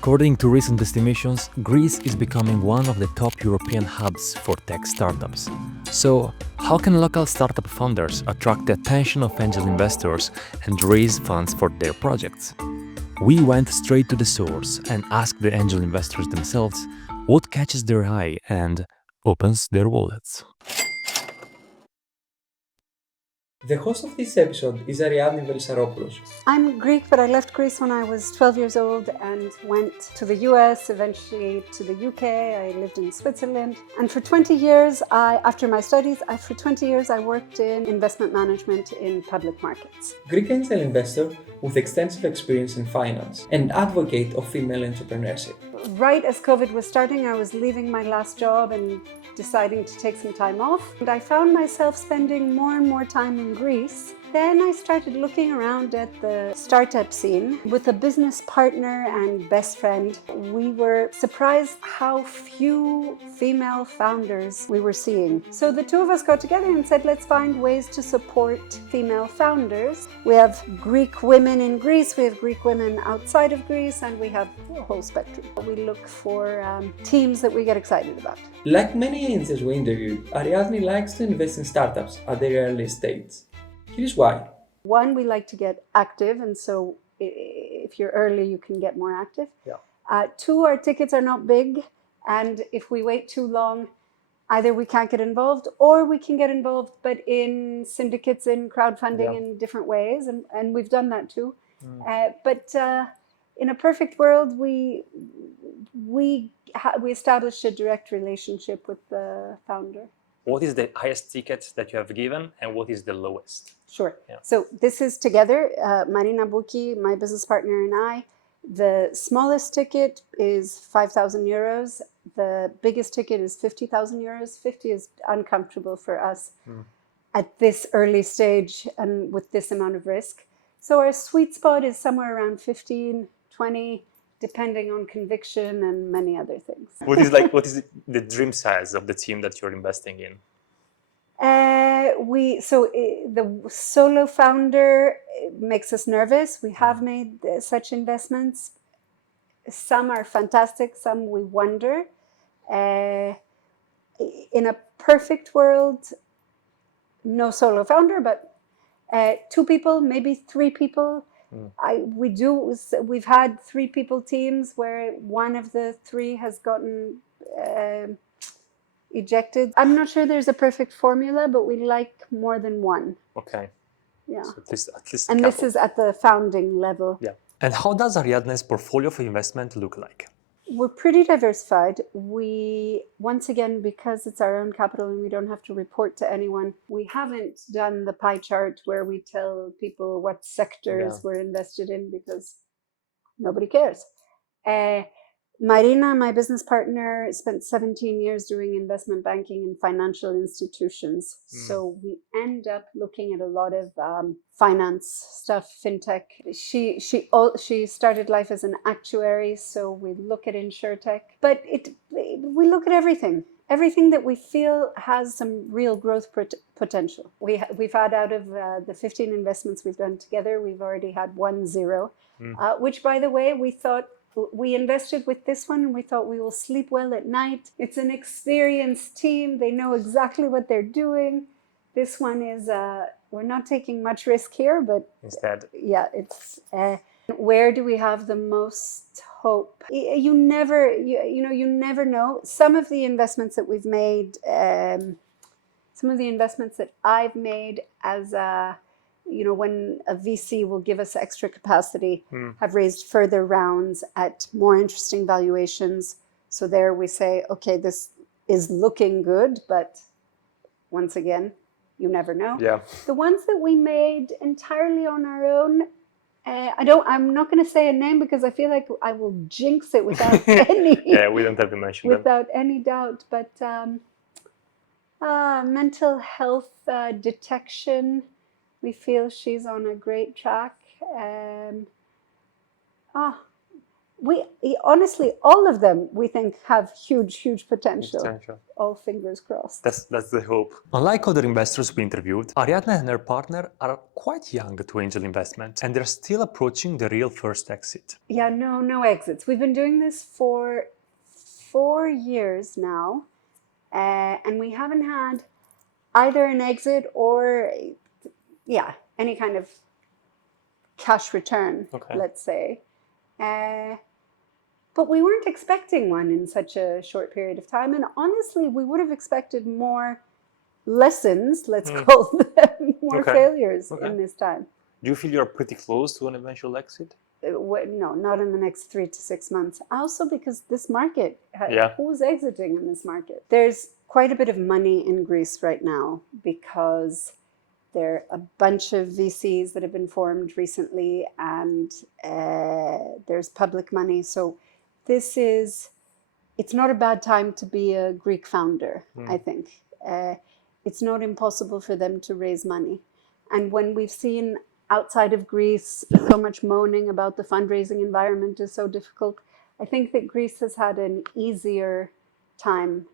According to recent estimations, Greece is becoming one of the top European hubs for tech startups. So, how can local startup founders attract the attention of angel investors and raise funds for their projects? We went straight to the source and asked the angel investors themselves what catches their eye and opens their wallets. The host of this episode is Ariadne Velissaropoulos. I'm Greek, but I left Greece when I was 12 years old and went to the US, eventually to the UK. I lived in Switzerland. And for 20 years, after my studies, I worked in investment management in public markets. Greek angel investor with extensive experience in finance and advocate of female entrepreneurship. Right as COVID was starting, I was leaving my last job and deciding to take some time off. And I found myself spending more and more time in Greece. Then I started looking around at the startup scene with a business partner and best friend. We were surprised how few female founders we were seeing. So the two of us got together and said, let's find ways to support female founders. We have Greek women in Greece, we have Greek women outside of Greece, and we have a whole spectrum. We look for teams that we get excited about. Like many angels we interviewed, Ariadne likes to invest in startups at their early stage. Here's why. One, we like to get active, and so if you're early, you can get more active. Yeah. Two, our tickets are not big, and if we wait too long, either we can't get involved or we can get involved, but in syndicates, in crowdfunding, in different ways, and we've done that too. But in a perfect world, we established a direct relationship with the founder. What is the highest ticket that you have given and what is the lowest? Sure. Yeah. So this is together, Marina Buki, my business partner, and I. The smallest ticket is 5,000 euros. The biggest ticket is 50,000 euros. 50 is uncomfortable for us at this early stage and with this amount of risk. So our sweet spot is somewhere around 15, 20, depending on conviction and many other things. What is the dream size of the team that you're investing in? The solo founder makes us nervous. We have made such investments. Some are fantastic, some we wonder. In a perfect world, no solo founder, but 2 people, maybe 3 people. We've had 3 people teams where one of the 3 has gotten ejected. I'm not sure there's a perfect formula, but we like more than one. Okay. Yeah. So at least and this is at the founding level. Yeah. And how does Ariadne's portfolio of investment look like? We're pretty diversified. We, once again, because it's our own capital and we don't have to report to anyone, we haven't done the pie chart where we tell people what sectors we're invested in because nobody cares. Marina, my business partner, spent 17 years doing investment banking in financial institutions. So we end up looking at a lot of finance stuff, fintech. She started life as an actuary, so we look at insurtech. But we look at everything that we feel has some real growth potential. We've had out of the 15 investments we've done together, we've already had 1 0, which, by the way, we invested with this one and we thought we will sleep well at night. It's an experienced team. They know exactly what they're doing. This one is, we're not taking much risk here, but instead, it's, where do we have the most hope? You never know. Some of the investments that we've made, some of the investments that I've made as when a VC will give us extra capacity, have raised further rounds at more interesting valuations. So there we say, okay, this is looking good, but once again, you never know. Yeah. The ones that we made entirely on our own, I'm not going to say a name because I feel like I will jinx it without any. We don't have to mention without any doubt. But mental health detection. We feel she's on a great track. We honestly, all of them, we think, have huge potential. Potential. All fingers crossed. That's the hope. Unlike other investors we interviewed, Ariadne and her partner are quite young to angel investment, and they're still approaching the real first exit. Yeah, no exits. We've been doing this for 4 years now, and we haven't had either an exit or, any kind of cash return, let's say. But we weren't expecting one in such a short period of time. And honestly, we would have expected more lessons, let's call them, more failures in this time. Do you feel you're pretty close to an eventual exit? No, not in the next 3 to 6 months. Also because this market, who's exiting in this market? There's quite a bit of money in Greece right now because there are a bunch of VCs that have been formed recently, and there's public money. So it's not a bad time to be a Greek founder, I think. It's not impossible for them to raise money. And when we've seen outside of Greece so much moaning about the fundraising environment is so difficult, I think that Greece has had an easier time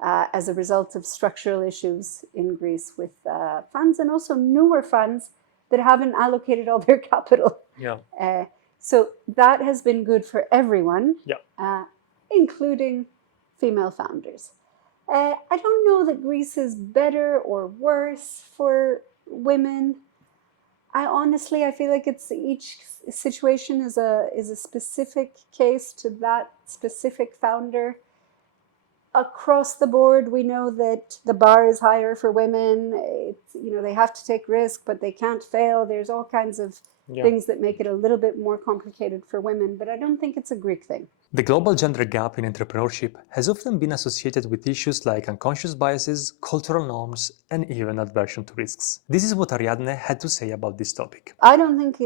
as a result of structural issues in Greece with funds, and also newer funds that haven't allocated all their capital. So that has been good for everyone, including female founders. I don't know that Greece is better or worse for women. I feel like each situation is a specific case to that specific founder. Across the board, we know that the bar is higher for women. They have to take risk, but they can't fail. There's all kinds of things that make it a little bit more complicated for women, but I don't think it's a Greek thing. The global gender gap in entrepreneurship has often been associated with issues like unconscious biases, cultural norms, and even aversion to risks. This is what Ariadne had to say about this topic. I don't think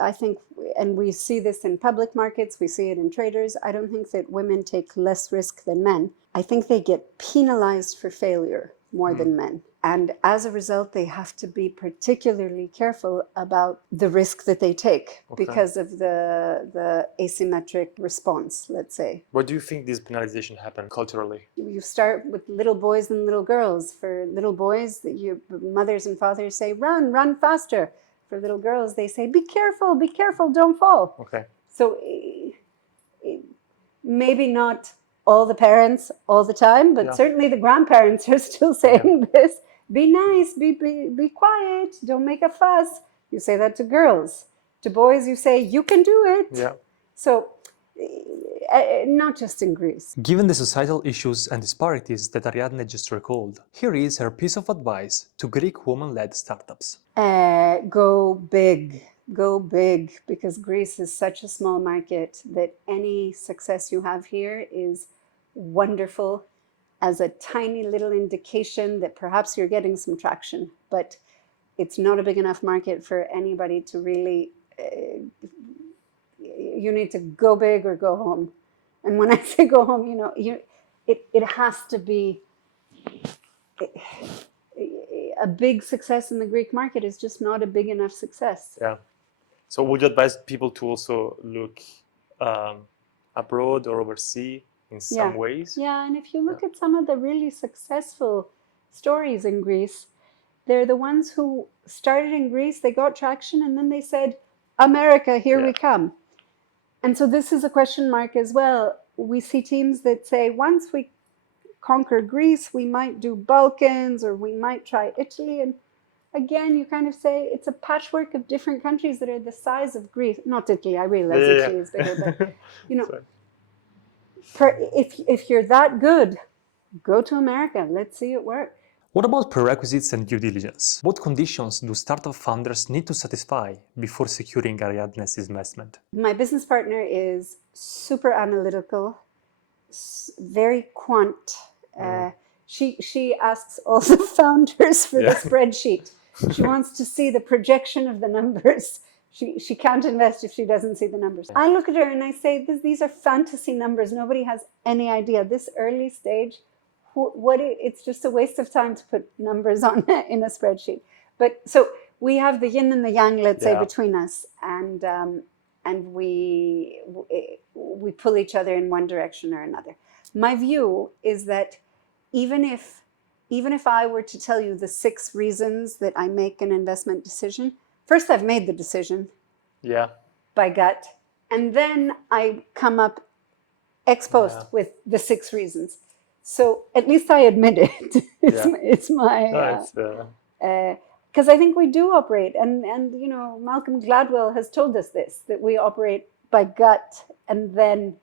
I think, and we see this in public markets, we see it in traders, I don't think that women take less risk than men. I think they get penalized for failure more than men. And as a result, they have to be particularly careful about the risk that they take because of the asymmetric response, let's say. Why do you think this penalization happened culturally? You start with little boys and little girls. For little boys, your mothers and fathers say, run faster. For little girls, they say, be careful, don't fall. So maybe not all the parents all the time, but certainly the grandparents are still saying this. Be nice, be quiet, don't make a fuss. You say that to girls. To boys, you say, you can do it. So, not just in Greece. Given the societal issues and disparities that Ariadne just recalled, here is her piece of advice to Greek woman-led startups. Go big, because Greece is such a small market that any success you have here is wonderful as a tiny little indication that perhaps you're getting some traction, but it's not a big enough market for anybody to really, you need to go big or go home. And when I say go home, it has to be, a big success in the Greek market is just not a big enough success. So would you advise people to also look abroad or overseas in some ways? And if you look at some of the really successful stories in Greece, they're the ones who started in Greece, they got traction, and then they said, America, here we come. And so this is a question mark as well. We see teams that say, once we conquer Greece, we might do Balkans, or we might try Italy. And again, you kind of say it's a patchwork of different countries that are the size of Greece. Not Italy, I realize Italy is bigger, but if you're that good, go to America. Let's see it work. What about prerequisites and due diligence? What conditions do startup founders need to satisfy before securing Ariadne's investment? My business partner is super analytical, very quant. She asks all the founders for the spreadsheet. She wants to see the projection of the numbers. She can't invest if she doesn't see the numbers. I look at her and I say, these are fantasy numbers. Nobody has any idea. This early stage, it's just a waste of time to put numbers on in a spreadsheet. But so we have the yin and the yang, let's say, between us. And and we pull each other in one direction or another. My view is that even if I were to tell you the 6 reasons that I make an investment decision, first I've made the decision Yeah. by gut, and then I come up ex post Yeah. with the 6 reasons. So at least I admit it. It's my because I think we do operate, and Malcolm Gladwell has told us this, that we operate by gut, and then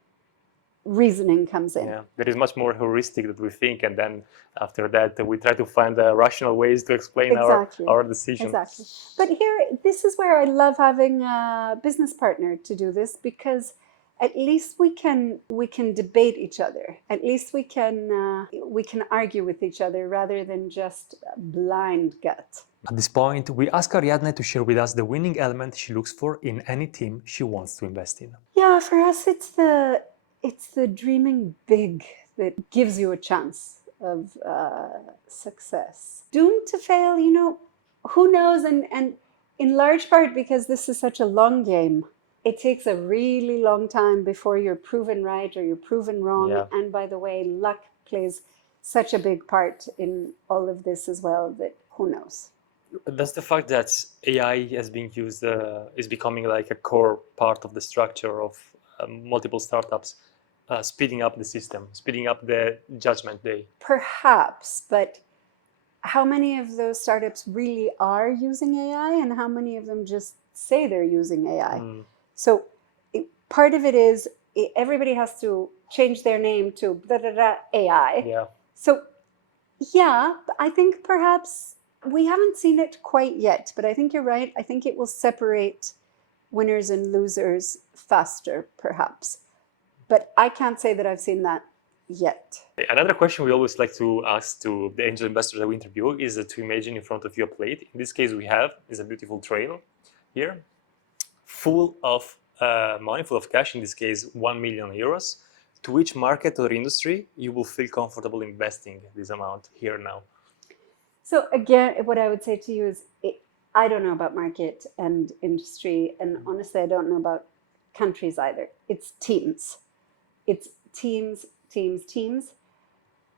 reasoning comes in. Yeah, there is much more heuristic that we think, and then after that we try to find rational ways to explain our decision. Exactly. But here, this is where I love having a business partner to do this, because at least we can debate each other. At least we can argue with each other rather than just blind gut. At this point, we ask Ariadne to share with us the winning element she looks for in any team she wants to invest in. Yeah, for us, it's the dreaming big that gives you a chance of success. Doomed to fail, who knows? And in large part because this is such a long game, it takes a really long time before you're proven right or you're proven wrong. Yeah. And by the way, luck plays such a big part in all of this as well, that who knows? That's the fact that AI has been used, is becoming like a core part of the structure of multiple startups, speeding up the system, speeding up the judgment day. Perhaps, but how many of those startups really are using AI, and how many of them just say they're using AI? So part of it is everybody has to change their name to AI. Yeah. So yeah, I think perhaps we haven't seen it quite yet, but I think you're right. I think it will separate winners and losers faster, perhaps. But I can't say that I've seen that yet. Another question we always like to ask to the angel investors that we interview is to imagine in front of you a plate. In this case, we have is a beautiful trail here, full of money, full of cash. In this case, 1 million euros. To which market or industry you will feel comfortable investing this amount here now? So again, what I would say to you is, I don't know about market and industry, and honestly, I don't know about countries either. It's teams. It's teams.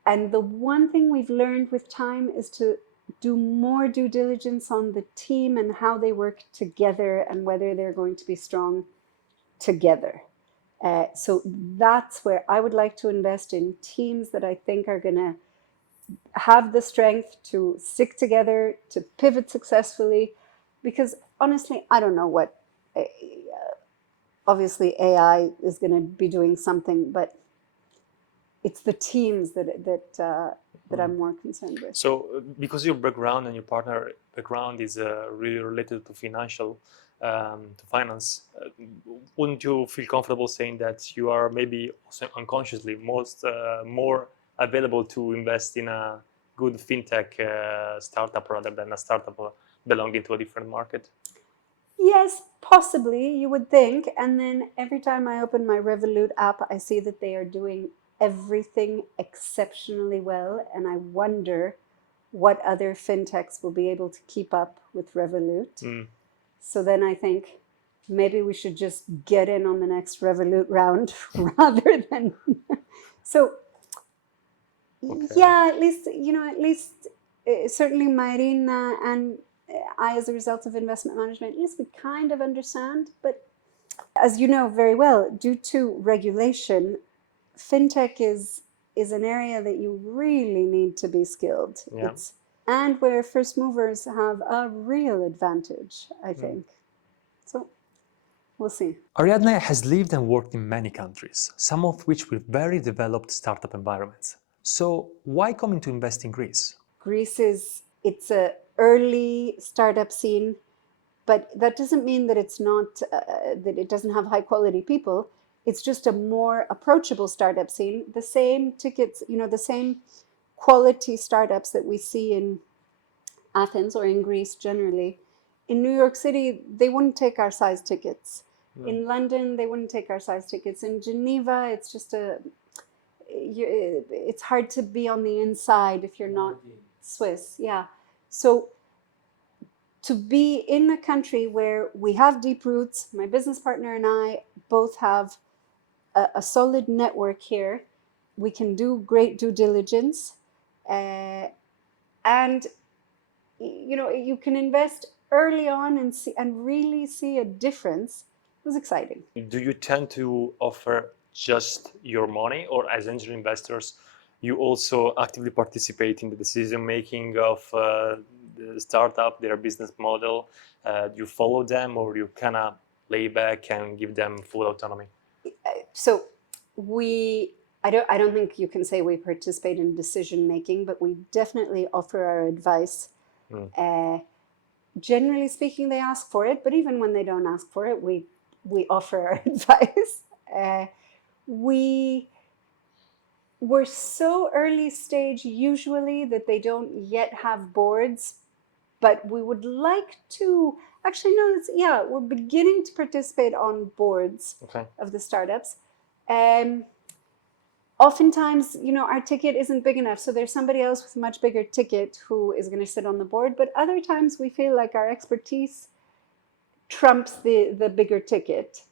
And the one thing we've learned with time is to do more due diligence on the team and how they work together and whether they're going to be strong together. So that's where I would like to invest in teams that I think are going to have the strength to stick together, to pivot successfully, because honestly, I don't know what, obviously AI is going to be doing something, but it's the teams that I'm more concerned with. So because your background and your partner background is really related to to finance, wouldn't you feel comfortable saying that you are maybe also unconsciously more available to invest in a good fintech startup rather than a startup belonging to a different market? Yes, possibly, you would think. And then every time I open my Revolut app, I see that they are doing everything exceptionally well. And I wonder what other fintechs will be able to keep up with Revolut. So then I think maybe we should just get in on the next Revolut round rather than... So okay. Yeah, at least certainly Marina and I, as a result of investment management, at least we kind of understand. But as you know very well, due to regulation, fintech is an area that you really need to be skilled. Yeah. And where first movers have a real advantage, I think. So we'll see. Ariadne has lived and worked in many countries, some of which with very developed startup environments. So why coming to invest in Greece? Greece it's an early startup scene, but that doesn't mean that it's not, that it doesn't have high quality people. It's just a more approachable startup scene. The same tickets, the same quality startups that we see in Athens or in Greece generally. In New York City, they wouldn't take our size tickets. In London, they wouldn't take our size tickets. In Geneva, it's just it's hard to be on the inside if you're not Swiss. Yeah. So to be in a country where we have deep roots. My business partner and I both have a solid network here. We can do great due diligence, and you can invest early on and really see a difference. It was exciting. Do you tend to offer just your money, or as angel investors, you also actively participate in the decision making of the startup, their business model? Do you follow them, or you kind of lay back and give them full autonomy? So I don't think you can say we participate in decision making, but we definitely offer our advice. Generally speaking, they ask for it, but even when they don't ask for it, we offer our advice. We're so early stage usually that they don't yet have boards, but we would like to. Actually, no, we're beginning to participate on boards of the startups. Oftentimes, our ticket isn't big enough, so there's somebody else with a much bigger ticket who is going to sit on the board. But other times we feel like our expertise trumps the bigger ticket.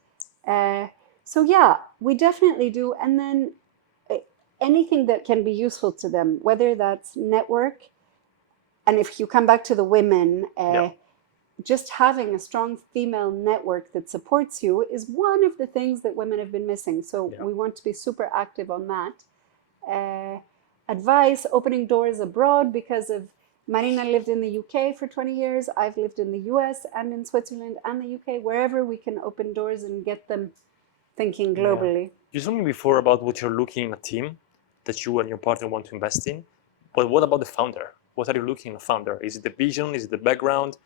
So yeah, we definitely do. And then anything that can be useful to them, whether that's network, and if you come back to the women, just having a strong female network that supports you is one of the things that women have been missing. So we want to be super active on that. Advice, opening doors abroad, because of Marina lived in the UK for 20 years. I've lived in the US and in Switzerland and the UK, wherever we can open doors and get them thinking globally. You told me before about what you're looking in a team that you and your partner want to invest in. But what about the founder? What are you looking in a founder? Is it the vision? Is it the background?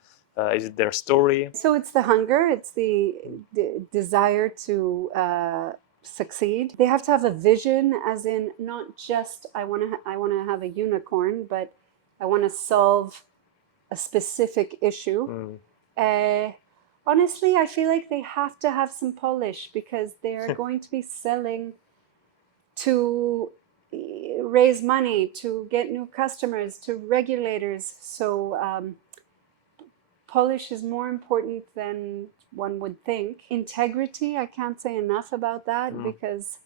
Is it their story? So it's the hunger, it's the desire to succeed. They have to have a vision, as in not just I want to have a unicorn, but I want to solve a specific issue. Honestly, I feel like they have to have some polish, because they are going to be selling to raise money, to get new customers, to regulators. So polish is more important than one would think. Integrity, I can't say enough about that, because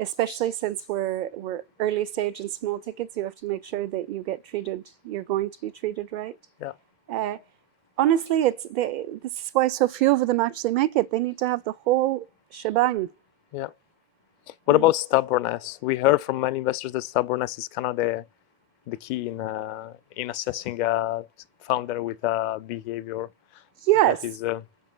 especially since we're early stage and small tickets, you have to make sure that you're going to be treated right. Honestly, this is why so few of them actually make it. They need to have the whole shebang. What about stubbornness? We heard from many investors that stubbornness is kind of the key in assessing a founder with a behavior. Yes, that is,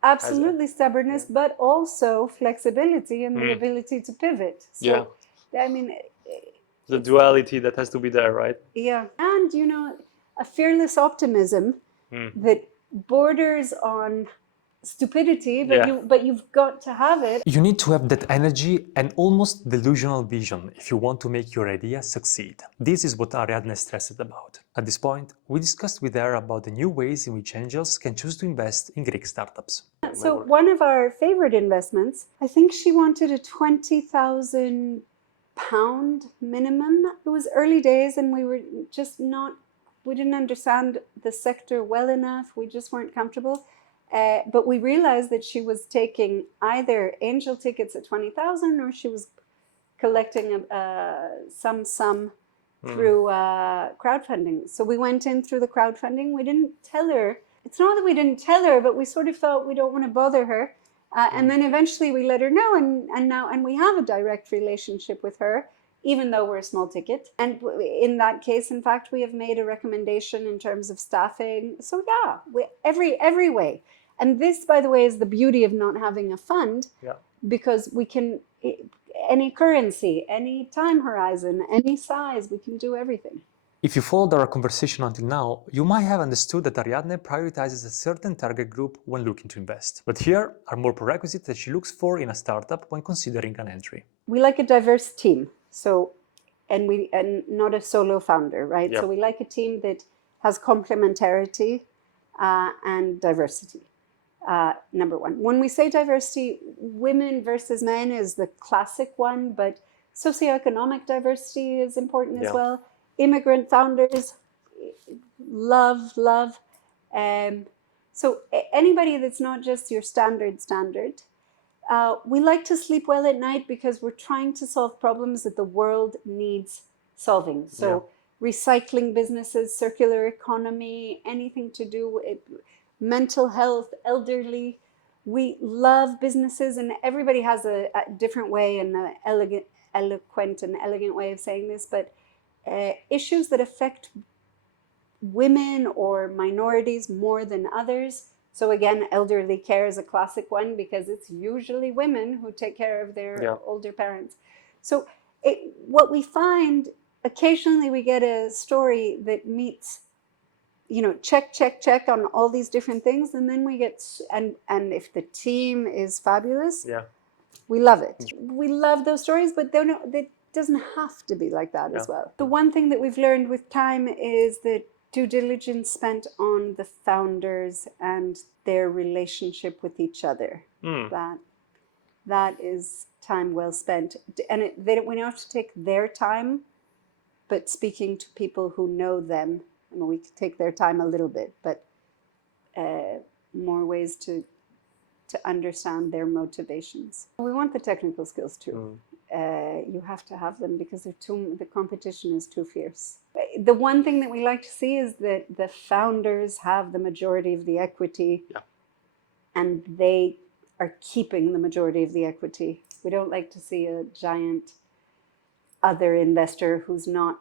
absolutely stubbornness, but also flexibility and the ability to pivot. So, I mean, the duality that has to be there, right? Yeah, and a fearless optimism that borders on stupidity, but you've got to have it. You need to have that energy and almost delusional vision if you want to make your idea succeed. This is what Ariadne stressed about. At this point, we discussed with her about the new ways in which angels can choose to invest in Greek startups. So one of our favorite investments, I think she wanted a £20,000 minimum. It was early days and we were just we didn't understand the sector well enough. We just weren't comfortable. But we realized that she was taking either angel tickets at 20,000 or she was collecting some sum through crowdfunding. So we went in through the crowdfunding. We didn't tell her. It's not that we didn't tell her, but we sort of felt we don't want to bother her. And then eventually we let her know, and we have a direct relationship with her, even though we're a small ticket. And in that case, in fact, we have made a recommendation in terms of staffing. So yeah, every way. And this, by the way, is the beauty of not having a fund, because we can, any currency, any time horizon, any size, we can do everything. If you followed our conversation until now, you might have understood that Ariadne prioritizes a certain target group when looking to invest. But here are more prerequisites that she looks for in a startup when considering an entry. We like a diverse team, and not a solo founder, right? So we like a team that has complementarity and diversity. Number one. When we say diversity, women versus men is the classic one, but socioeconomic diversity is important as well. Immigrant founders, love. So anybody that's not just your standard. We like to sleep well at night because we're trying to solve problems that the world needs solving. So recycling businesses, circular economy, anything to do with mental health, elderly. We love businesses, and everybody has a different way and an eloquent and elegant way of saying this, but issues that affect women or minorities more than others. So again, elderly care is a classic one because it's usually women who take care of their older parents. So what we find, occasionally we get a story that meets, check on all these different things, and then we get, and if the team is fabulous, we love it. We love those stories, but it doesn't have to be like that as well. The one thing that we've learned with time is that due diligence spent on the founders and their relationship with each other. That is time well spent. And we don't have to take their time, but speaking to people who know them. I mean, we could take their time a little bit, but more ways to understand their motivations. We want the technical skills too. You have to have them because the competition is too fierce. The one thing that we like to see is that the founders have the majority of the equity, and they are keeping the majority of the equity. We don't like to see a giant other investor who's not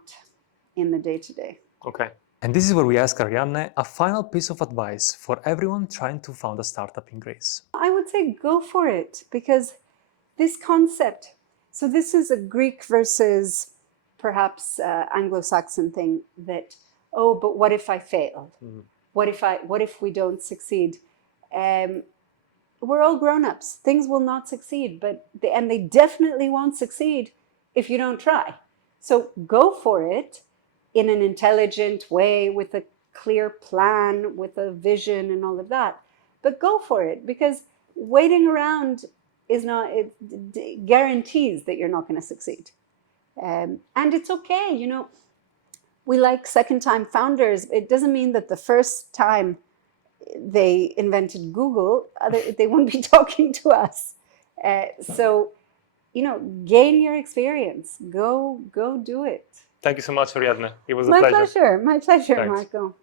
in the day-to-day. Okay. And this is where we ask Ariadne a final piece of advice for everyone trying to found a startup in Greece. I would say go for it, because this concept, so this is a Greek versus perhaps Anglo-Saxon thing that, but what if I fail? What if we don't succeed? We're all grown-ups. Things will not succeed, and they definitely won't succeed if you don't try. So go for it in an intelligent way, with a clear plan, with a vision and all of that. But go for it, because waiting around it guarantees that you're not going to succeed. And it's okay, we like second-time founders. It doesn't mean that the first time they invented Google, they wouldn't be talking to us. So, gain your experience. Go do it. Thank you so much, Ariadne. It was a My pleasure. pleasure, Thanks. Marco.